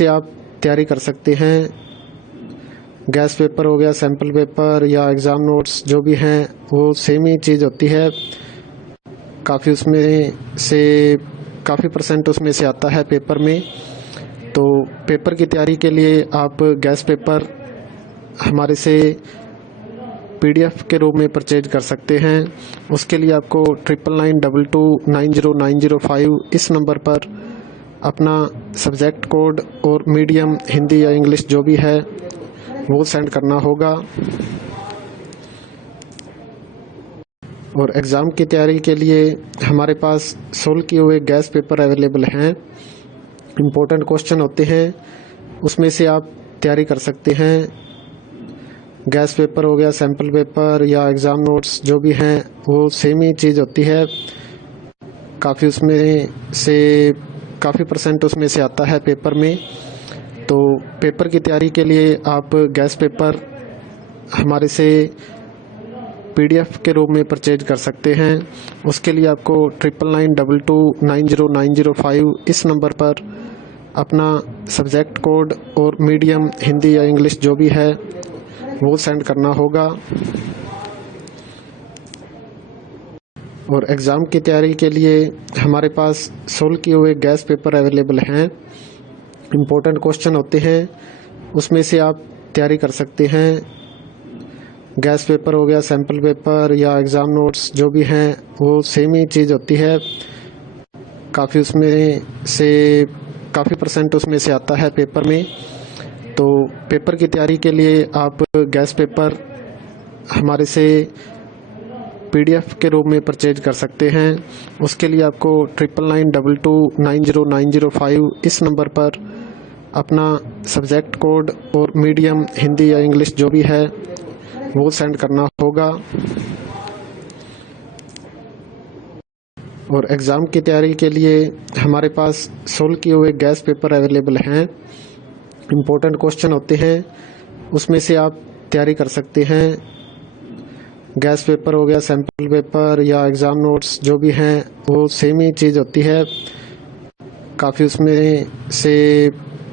से आप तैयारी कर सकते हैं। गैस पेपर हो गया, सैम्पल पेपर या एग्ज़ाम नोट्स जो भी हैं वो सेम ही चीज़ होती है। काफ़ी परसेंट उसमें से आता है पेपर में। तो पेपर की तैयारी के लिए आप गैस पेपर हमारे से PDF के रूप में परचेज कर सकते हैं। उसके लिए आपको 9992290905 इस नंबर पर अपना सब्जेक्ट कोड और मीडियम हिंदी या इंग्लिश जो भी है वो सेंड करना होगा। और एग्ज़ाम की तैयारी के लिए हमारे पास सोल्व किए हुए गैस पेपर अवेलेबल हैं। इम्पोर्टेंट क्वेश्चन होते हैं, उसमें से आप तैयारी कर सकते हैं। गैस पेपर हो गया, सैम्पल पेपर या एग्ज़ाम नोट्स जो भी हैं वो सेम ही चीज़ होती है। काफ़ी परसेंट उसमें से आता है पेपर में। तो पेपर की तैयारी के लिए आप गैस पेपर हमारे से PDF के रूप में परचेज कर सकते हैं। उसके लिए आपको 9992290905 इस नंबर पर अपना सब्जेक्ट कोड और मीडियम हिंदी या इंग्लिश जो भी है वो सेंड करना होगा। और एग्ज़ाम की तैयारी के लिए हमारे पास सोल्व किए हुए गैस पेपर अवेलेबल हैं। इम्पोर्टेंट क्वेश्चन होते हैं, उसमें से आप तैयारी कर सकते हैं। गैस पेपर हो गया, सैम्पल पेपर या एग्ज़ाम नोट्स जो भी हैं वो सेम ही चीज़ होती है। काफ़ी परसेंट उसमें से आता है पेपर में। तो पेपर की तैयारी के लिए आप गैस पेपर हमारे से PDF के रूप में परचेज कर सकते हैं। उसके लिए आपको 9992290905 इस नंबर पर अपना सब्जेक्ट कोड और मीडियम हिंदी या इंग्लिश जो भी है वो सेंड करना होगा। और एग्ज़ाम की तैयारी के लिए हमारे पास सोल्व किए हुए गैस पेपर अवेलेबल हैं। इम्पोर्टेंट क्वेश्चन होते हैं, उसमें से आप तैयारी कर सकते हैं। गैस पेपर हो गया, सैम्पल पेपर या एग्ज़ाम नोट्स जो भी हैं वो सेम ही चीज़ होती है।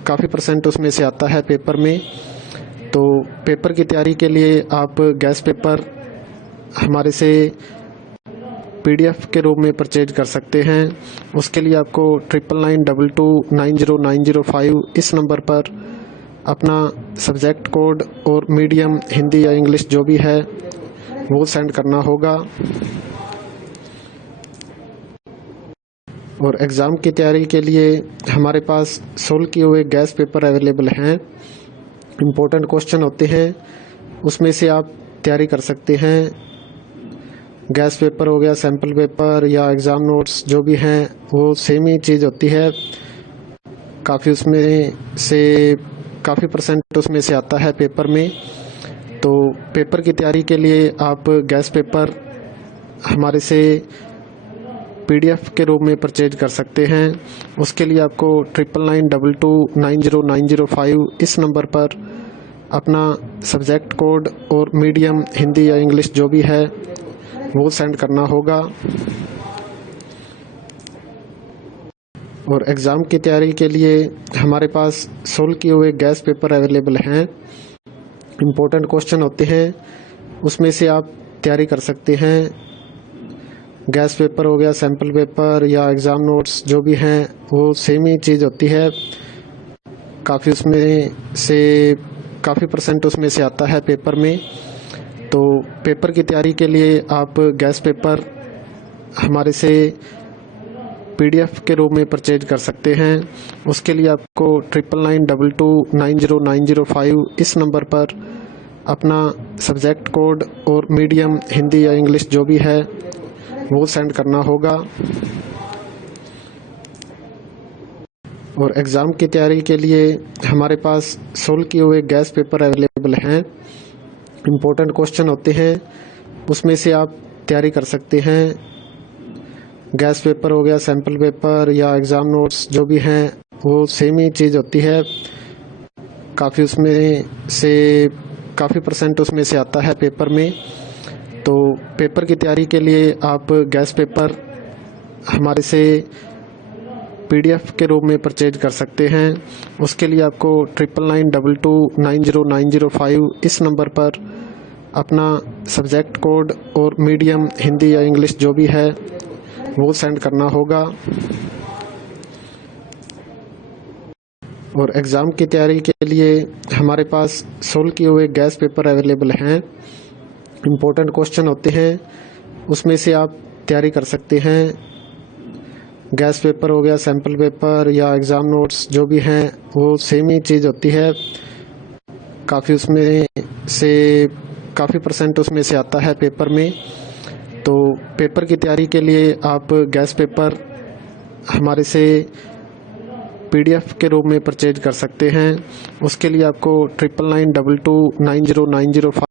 काफ़ी परसेंट उसमें से आता है पेपर में। तो पेपर की तैयारी के लिए आप गैस पेपर हमारे से PDF के रूप में परचेज कर सकते हैं। उसके लिए आपको 9992290905 इस नंबर पर अपना सब्जेक्ट कोड और मीडियम हिंदी या इंग्लिश जो भी है वो सेंड करना होगा। और एग्ज़ाम की तैयारी के लिए हमारे पास सोल्व किए हुए गैस पेपर अवेलेबल हैं। इम्पोर्टेंट क्वेश्चन होते हैं, उसमें से आप तैयारी कर सकते हैं। गैस पेपर हो गया, सैम्पल पेपर या एग्ज़ाम नोट्स जो भी हैं वो सेम ही चीज़ होती है। काफ़ी परसेंट उसमें से आता है पेपर में। तो पेपर की तैयारी के लिए आप गैस पेपर हमारे से PDF के रूप में परचेज कर सकते हैं। उसके लिए आपको 9992290905 इस नंबर पर अपना सब्जेक्ट कोड और मीडियम हिंदी या इंग्लिश जो भी है वो सेंड करना होगा। और एग्ज़ाम की तैयारी के लिए हमारे पास सोल्व किए हुए गैस पेपर अवेलेबल हैं। इम्पोर्टेंट क्वेश्चन होते हैं, उसमें से आप तैयारी कर सकते हैं। गैस पेपर हो गया, सैम्पल पेपर या एग्ज़ाम नोट्स जो भी हैं वो सेम ही चीज़ होती है। काफ़ी परसेंट उसमें से आता है पेपर में। तो पेपर की तैयारी के लिए आप गैस पेपर हमारे से PDF के रूप में परचेज कर सकते हैं। उसके लिए आपको 9992290905 इस नंबर पर अपना सब्जेक्ट कोड और मीडियम हिंदी या इंग्लिश जो भी है वो सेंड करना होगा। और एग्ज़ाम की तैयारी के लिए हमारे पास सोल्व किए हुए गैस पेपर अवेलेबल हैं। इम्पोर्टेंट क्वेश्चन होते हैं, उसमें से आप तैयारी कर सकते हैं। गैस पेपर हो गया, सैम्पल पेपर या एग्ज़ाम नोट्स जो भी हैं वो सेम ही चीज़ होती है। काफ़ी परसेंट उसमें से आता है पेपर में। तो पेपर की तैयारी के लिए आप गैस पेपर हमारे से PDF के रूप में परचेज कर सकते हैं। उसके लिए आपको 9992290905 इस नंबर पर अपना सब्जेक्ट कोड और मीडियम हिंदी या इंग्लिश जो भी है वो सेंड करना होगा। और एग्ज़ाम की तैयारी के लिए हमारे पास सोल्व किए हुए गैस पेपर अवेलेबल हैं। इम्पोर्टेंट क्वेश्चन होते हैं, उसमें से आप तैयारी कर सकते हैं। गैस पेपर हो गया, सैम्पल पेपर या एग्ज़ाम नोट्स जो भी हैं वो सेम ही चीज़ होती है। काफ़ी परसेंट उसमें से आता है पेपर में। तो पेपर की तैयारी के लिए आप गैस पेपर हमारे से PDF के रूप में परचेज कर सकते हैं। उसके लिए आपको 9992290905